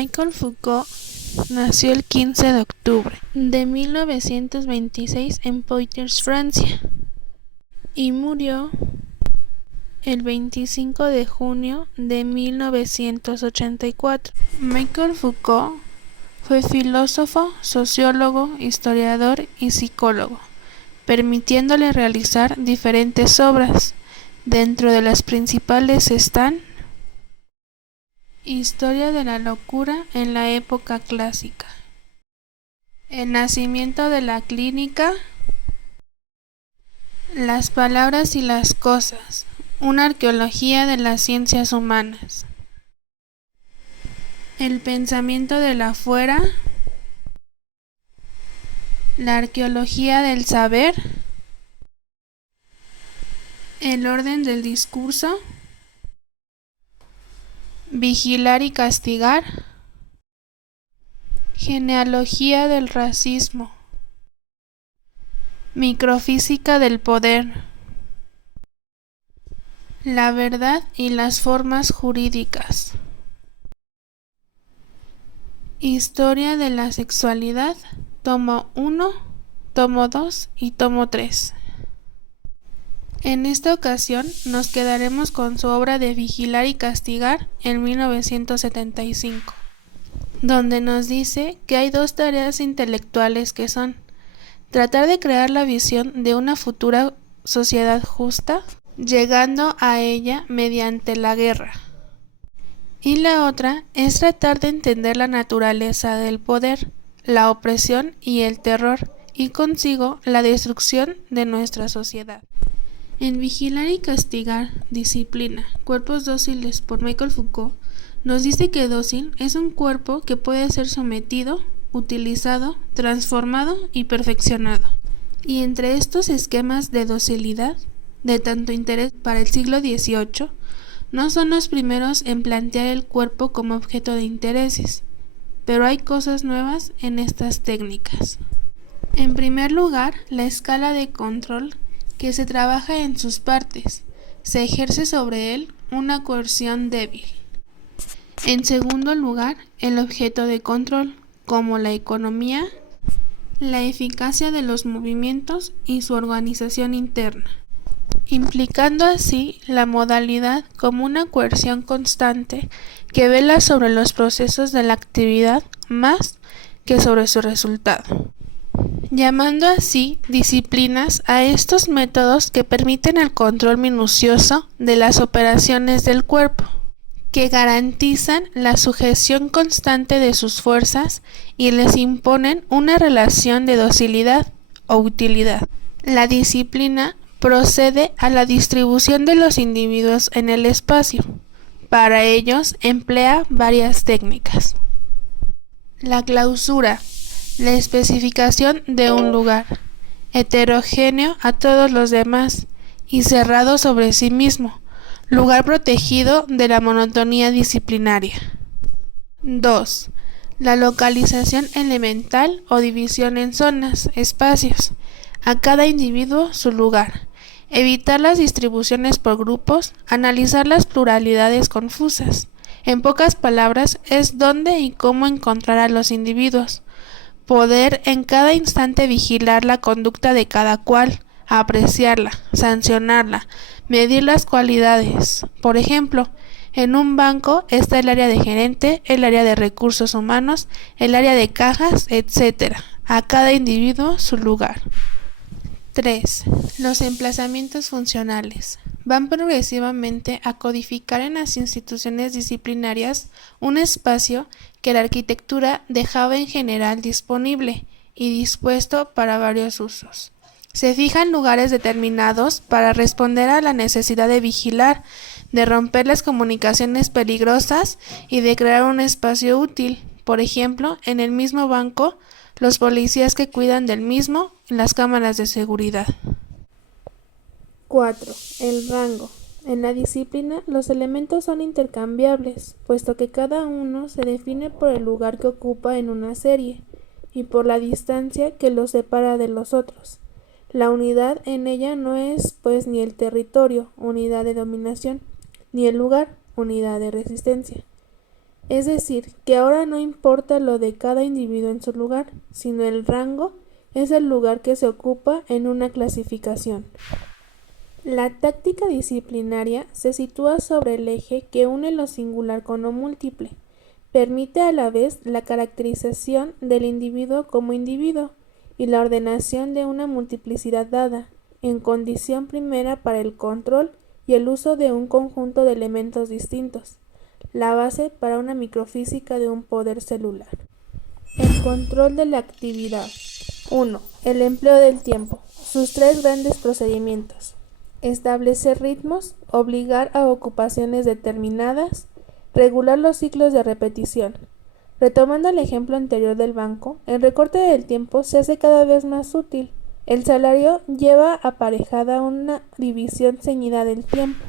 Michel Foucault nació el 15 de octubre de 1926 en Poitiers, Francia, y murió el 25 de junio de 1984. Michel Foucault fue filósofo, sociólogo, historiador y psicólogo, permitiéndole realizar diferentes obras. Dentro de las principales están Historia de la locura en la época clásica, El nacimiento de la clínica, Las palabras y las cosas, una arqueología de las ciencias humanas, El pensamiento del afuera, La arqueología del saber, El orden del discurso, Vigilar y castigar, Genealogía del racismo, Microfísica del poder, La verdad y las formas jurídicas, Historia de la sexualidad, tomo 1, tomo 2 y tomo 3. En esta ocasión nos quedaremos con su obra de Vigilar y castigar en 1975, donde nos dice que hay dos tareas intelectuales que son tratar de crear la visión de una futura sociedad justa, llegando a ella mediante la guerra. Y la otra es tratar de entender la naturaleza del poder, la opresión y el terror, y consigo la destrucción de nuestra sociedad. En Vigilar y castigar, disciplina, cuerpos dóciles por Michel Foucault, nos dice que dócil es un cuerpo que puede ser sometido, utilizado, transformado y perfeccionado. Y entre estos esquemas de docilidad, de tanto interés para el siglo XVIII, no son los primeros en plantear el cuerpo como objeto de intereses, pero hay cosas nuevas en estas técnicas. En primer lugar, la escala de control que se trabaja en sus partes, se ejerce sobre él una coerción débil. En segundo lugar, el objeto de control, como la economía, la eficacia de los movimientos y su organización interna, implicando así la modalidad como una coerción constante que vela sobre los procesos de la actividad más que sobre su resultado, llamando así disciplinas a estos métodos que permiten el control minucioso de las operaciones del cuerpo, que garantizan la sujeción constante de sus fuerzas y les imponen una relación de docilidad o utilidad. La disciplina procede a la distribución de los individuos en el espacio. Para ellos emplea varias técnicas. La clausura, la especificación de un lugar, heterogéneo a todos los demás y cerrado sobre sí mismo, lugar protegido de la monotonía disciplinaria. 2. La localización elemental o división en zonas, espacios, a cada individuo su lugar, evitar las distribuciones por grupos, analizar las pluralidades confusas. En pocas palabras, es dónde y cómo encontrar a los individuos, poder en cada instante vigilar la conducta de cada cual, apreciarla, sancionarla, medir las cualidades. Por ejemplo, en un banco está el área de gerente, el área de recursos humanos, el área de cajas, etc. A cada individuo su lugar. 3. Los emplazamientos funcionales van progresivamente a codificar en las instituciones disciplinarias un espacio que la arquitectura dejaba en general disponible y dispuesto para varios usos. Se fijan lugares determinados para responder a la necesidad de vigilar, de romper las comunicaciones peligrosas y de crear un espacio útil. Por ejemplo, en el mismo banco, los policías que cuidan del mismo, las cámaras de seguridad. 4. El rango. En la disciplina, los elementos son intercambiables, puesto que cada uno se define por el lugar que ocupa en una serie y por la distancia que los separa de los otros. La unidad en ella no es, pues, ni el territorio, unidad de dominación, ni el lugar, unidad de resistencia. Es decir, que ahora no importa lo de cada individuo en su lugar, sino el rango es el lugar que se ocupa en una clasificación. La táctica disciplinaria se sitúa sobre el eje que une lo singular con lo múltiple. Permite a la vez la caracterización del individuo como individuo y la ordenación de una multiplicidad dada, en condición primera para el control y el uso de un conjunto de elementos distintos, la base para una microfísica de un poder celular. El control de la actividad. 1. El empleo del tiempo. Sus tres grandes procedimientos. Establecer ritmos, obligar a ocupaciones determinadas, regular los ciclos de repetición. Retomando el ejemplo anterior del banco, el recorte del tiempo se hace cada vez más útil. El salario lleva aparejada una división ceñida del tiempo.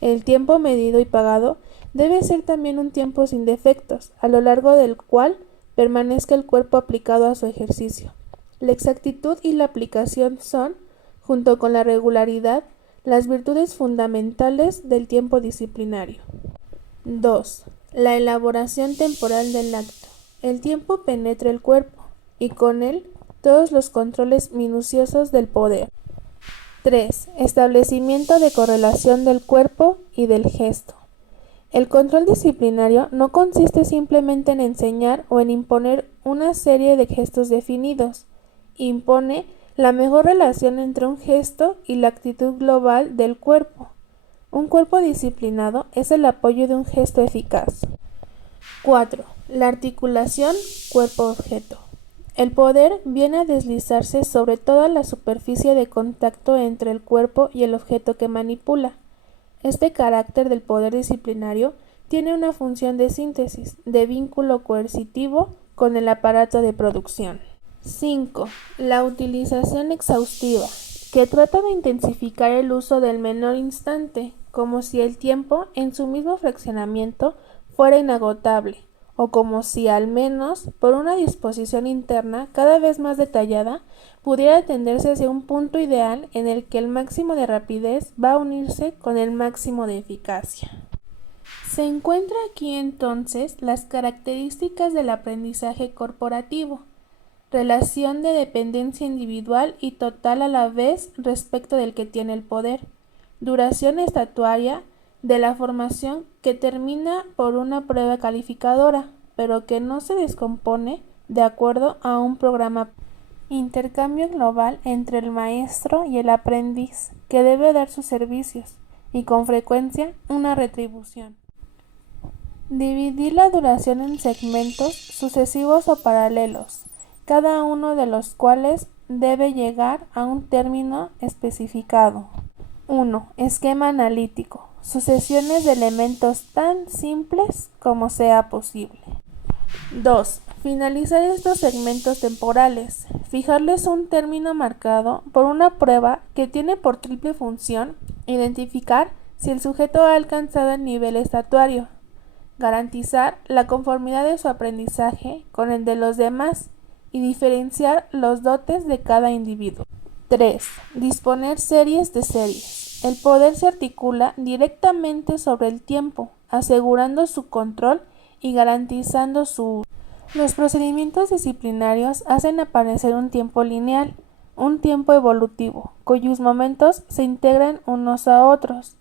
El tiempo medido y pagado debe ser también un tiempo sin defectos, a lo largo del cual permanezca el cuerpo aplicado a su ejercicio. La exactitud y la aplicación son, junto con la regularidad, las virtudes fundamentales del tiempo disciplinario. 2. La elaboración temporal del acto. El tiempo penetra el cuerpo, y con él todos los controles minuciosos del poder. 3. Establecimiento de correlación del cuerpo y del gesto. El control disciplinario no consiste simplemente en enseñar o en imponer una serie de gestos definidos. Impone la mejor relación entre un gesto y la actitud global del cuerpo. Un cuerpo disciplinado es el apoyo de un gesto eficaz. 4. La articulación cuerpo-objeto. El poder viene a deslizarse sobre toda la superficie de contacto entre el cuerpo y el objeto que manipula. Este carácter del poder disciplinario tiene una función de síntesis, de vínculo coercitivo con el aparato de producción. 5. La utilización exhaustiva, que trata de intensificar el uso del menor instante, como si el tiempo en su mismo fraccionamiento fuera inagotable, o como si al menos, por una disposición interna cada vez más detallada, pudiera tenderse hacia un punto ideal en el que el máximo de rapidez va a unirse con el máximo de eficacia. Se encuentra aquí entonces las características del aprendizaje corporativo, relación de dependencia individual y total a la vez respecto del que tiene el poder, duración estatuaria de la formación que termina por una prueba calificadora, pero que no se descompone de acuerdo a un programa. Intercambio global entre el maestro y el aprendiz, que debe dar sus servicios, y con frecuencia una retribución. Dividir la duración en segmentos sucesivos o paralelos, cada uno de los cuales debe llegar a un término especificado. 1. Esquema analítico. Sucesiones de elementos tan simples como sea posible. 2. Finalizar estos segmentos temporales. Fijarles un término marcado por una prueba que tiene por triple función identificar si el sujeto ha alcanzado el nivel estatuario, garantizar la conformidad de su aprendizaje con el de los demás y diferenciar los dotes de cada individuo. 3. Disponer series de series. El poder se articula directamente sobre el tiempo, asegurando su control y garantizando su uso. Los procedimientos disciplinarios hacen aparecer un tiempo lineal, un tiempo evolutivo, cuyos momentos se integran unos a otros.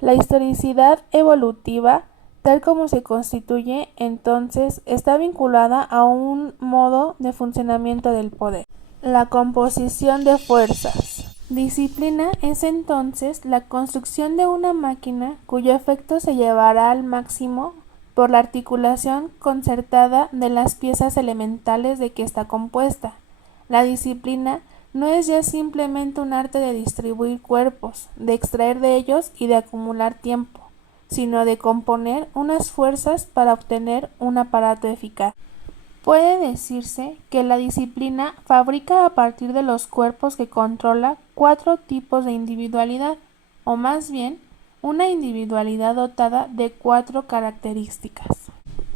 La historicidad evolutiva, tal como se constituye entonces, está vinculada a un modo de funcionamiento del poder. La composición de fuerzas. Disciplina es entonces la construcción de una máquina cuyo efecto se llevará al máximo por la articulación concertada de las piezas elementales de que está compuesta. La disciplina no es ya simplemente un arte de distribuir cuerpos, de extraer de ellos y de acumular tiempo, sino de componer unas fuerzas para obtener un aparato eficaz. Puede decirse que la disciplina fabrica a partir de los cuerpos que controla 4 tipos de individualidad, o más bien, una individualidad dotada de 4 características.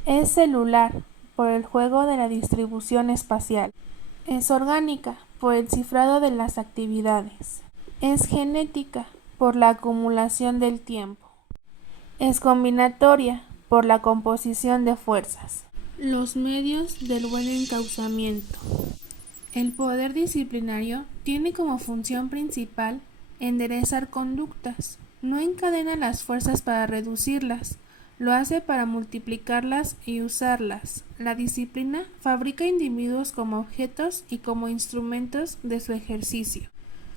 Es celular, por el juego de la distribución espacial. Es orgánica, por el cifrado de las actividades. Es genética, por la acumulación del tiempo. Es combinatoria, por la composición de fuerzas. Los medios del buen encauzamiento. El poder disciplinario tiene como función principal enderezar conductas. No encadena las fuerzas para reducirlas, lo hace para multiplicarlas y usarlas. La disciplina fabrica individuos como objetos y como instrumentos de su ejercicio.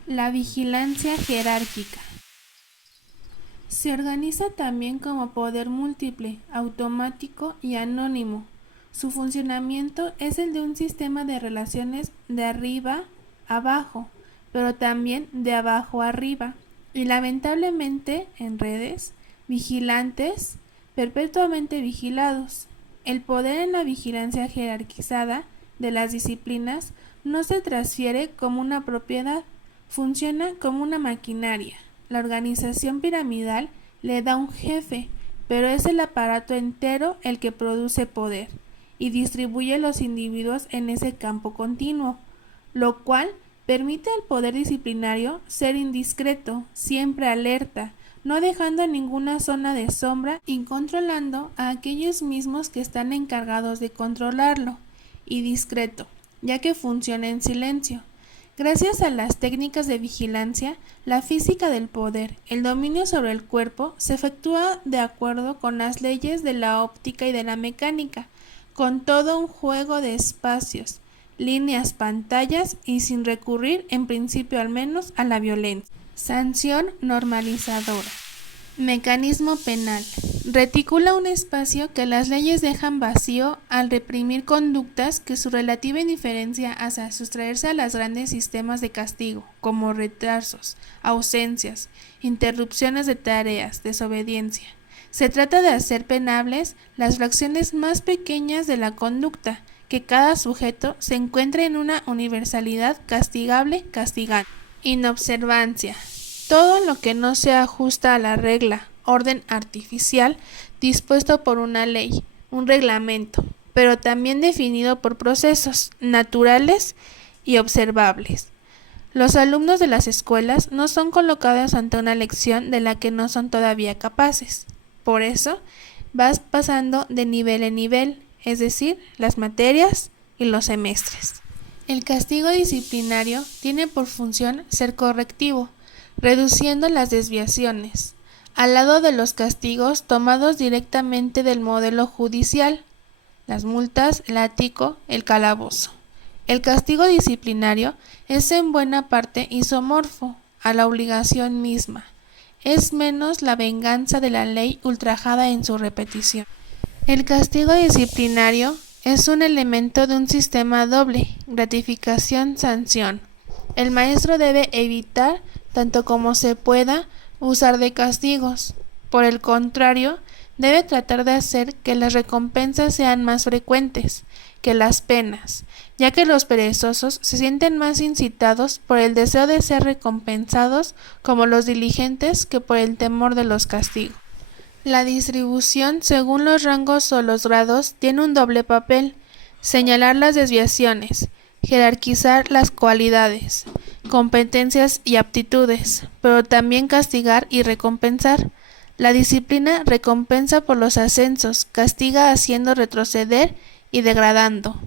La vigilancia jerárquica. Se organiza también como poder múltiple, automático y anónimo. Su funcionamiento es el de un sistema de relaciones de arriba a abajo, pero también de abajo a arriba, y lamentablemente en redes, vigilantes, perpetuamente vigilados. El poder en la vigilancia jerarquizada de las disciplinas no se transfiere como una propiedad, funciona como una maquinaria. La organización piramidal le da un jefe, pero es el aparato entero el que produce poder y distribuye los individuos en ese campo continuo, lo cual permite al poder disciplinario ser indiscreto, siempre alerta, no dejando ninguna zona de sombra y controlando a aquellos mismos que están encargados de controlarlo, y discreto, ya que funciona en silencio. Gracias a las técnicas de vigilancia, la física del poder, el dominio sobre el cuerpo, se efectúa de acuerdo con las leyes de la óptica y de la mecánica, con todo un juego de espacios, líneas, pantallas y sin recurrir, en principio al menos, a la violencia. Sanción normalizadora. Mecanismo penal. Reticula un espacio que las leyes dejan vacío al reprimir conductas que su relativa indiferencia hace sustraerse a los grandes sistemas de castigo, como retrasos, ausencias, interrupciones de tareas, desobediencia. Se trata de hacer penables las fracciones más pequeñas de la conducta, que cada sujeto se encuentre en una universalidad castigable, castigante. Inobservancia. Todo lo que no se ajusta a la regla, orden artificial, dispuesto por una ley, un reglamento, pero también definido por procesos naturales y observables. Los alumnos de las escuelas no son colocados ante una lección de la que no son todavía capaces. Por eso, vas pasando de nivel en nivel, es decir, las materias y los semestres. El castigo disciplinario tiene por función ser correctivo, reduciendo las desviaciones, al lado de los castigos tomados directamente del modelo judicial, las multas, el ático, el calabozo. El castigo disciplinario es en buena parte isomorfo a la obligación misma, es menos la venganza de la ley ultrajada en su repetición. El castigo disciplinario es un elemento de un sistema doble, gratificación-sanción. El maestro debe evitar, tanto como se pueda, usar de castigos. Por el contrario, debe tratar de hacer que las recompensas sean más frecuentes que las penas, ya que los perezosos se sienten más incitados por el deseo de ser recompensados como los diligentes que por el temor de los castigos. La distribución según los rangos o los grados tiene un doble papel: señalar las desviaciones, jerarquizar las cualidades, competencias y aptitudes, pero también castigar y recompensar. La disciplina recompensa por los ascensos, castiga haciendo retroceder y degradando.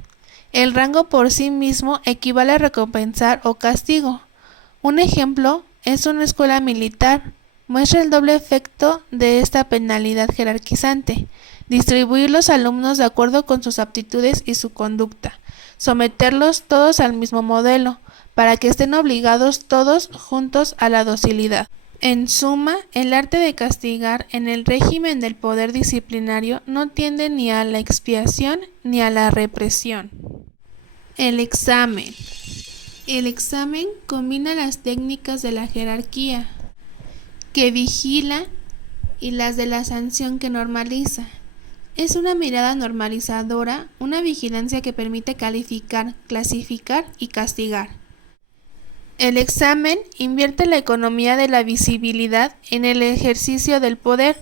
El rango por sí mismo equivale a recompensar o castigo. Un ejemplo es una escuela militar. Muestra el doble efecto de esta penalidad jerarquizante: distribuir los alumnos de acuerdo con sus aptitudes y su conducta, someterlos todos al mismo modelo, para que estén obligados todos juntos a la docilidad. En suma, el arte de castigar en el régimen del poder disciplinario no tiende ni a la expiación ni a la represión. El examen. El examen combina las técnicas de la jerarquía, que vigila, y las de la sanción, que normaliza. Es una mirada normalizadora, una vigilancia que permite calificar, clasificar y castigar. El examen invierte la economía de la visibilidad en el ejercicio del poder.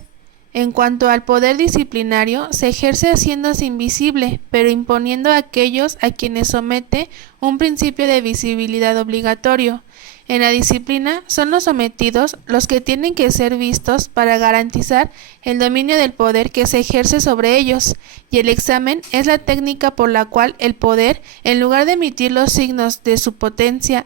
En cuanto al poder disciplinario, se ejerce haciéndose invisible, pero imponiendo a aquellos a quienes somete un principio de visibilidad obligatorio. En la disciplina son los sometidos los que tienen que ser vistos para garantizar el dominio del poder que se ejerce sobre ellos, y el examen es la técnica por la cual el poder, en lugar de emitir los signos de su potencia,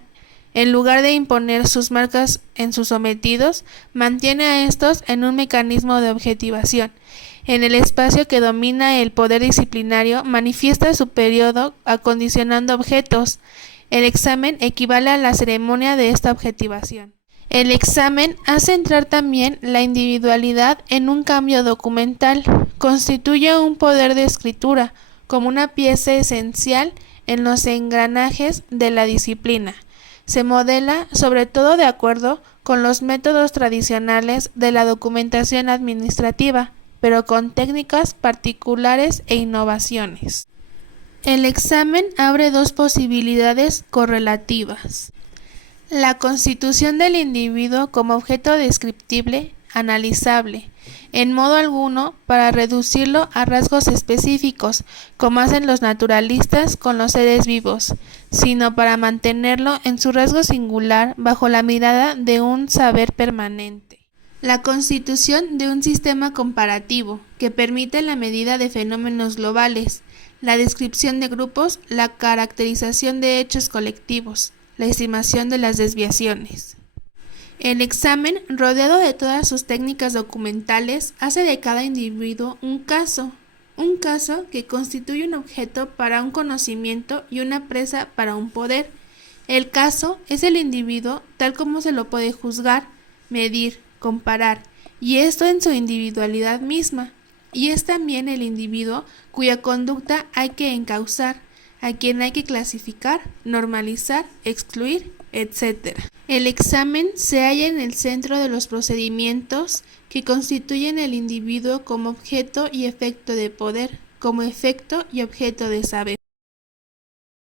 en lugar de imponer sus marcas en sus sometidos, mantiene a estos en un mecanismo de objetivación. En el espacio que domina el poder disciplinario manifiesta su periodo acondicionando objetos. El examen equivale a la ceremonia de esta objetivación. El examen hace entrar también la individualidad en un cambio documental. Constituye un poder de escritura, como una pieza esencial en los engranajes de la disciplina. Se modela sobre todo de acuerdo con los métodos tradicionales de la documentación administrativa, pero con técnicas particulares e innovaciones. El examen abre dos posibilidades correlativas: la constitución del individuo como objeto descriptible, analizable, en modo alguno para reducirlo a rasgos específicos, como hacen los naturalistas con los seres vivos, sino para mantenerlo en su rasgo singular bajo la mirada de un saber permanente. La constitución de un sistema comparativo, que permite la medida de fenómenos globales, la descripción de grupos, la caracterización de hechos colectivos, la estimación de las desviaciones. El examen, rodeado de todas sus técnicas documentales, hace de cada individuo un caso que constituye un objeto para un conocimiento y una presa para un poder. El caso es el individuo tal como se lo puede juzgar, medir, comparar, y esto en su individualidad misma, y es también el individuo cuya conducta hay que encauzar, a quien hay que clasificar, normalizar, excluir, etc. El examen se halla en el centro de los procedimientos que constituyen el individuo como objeto y efecto de poder, como efecto y objeto de saber.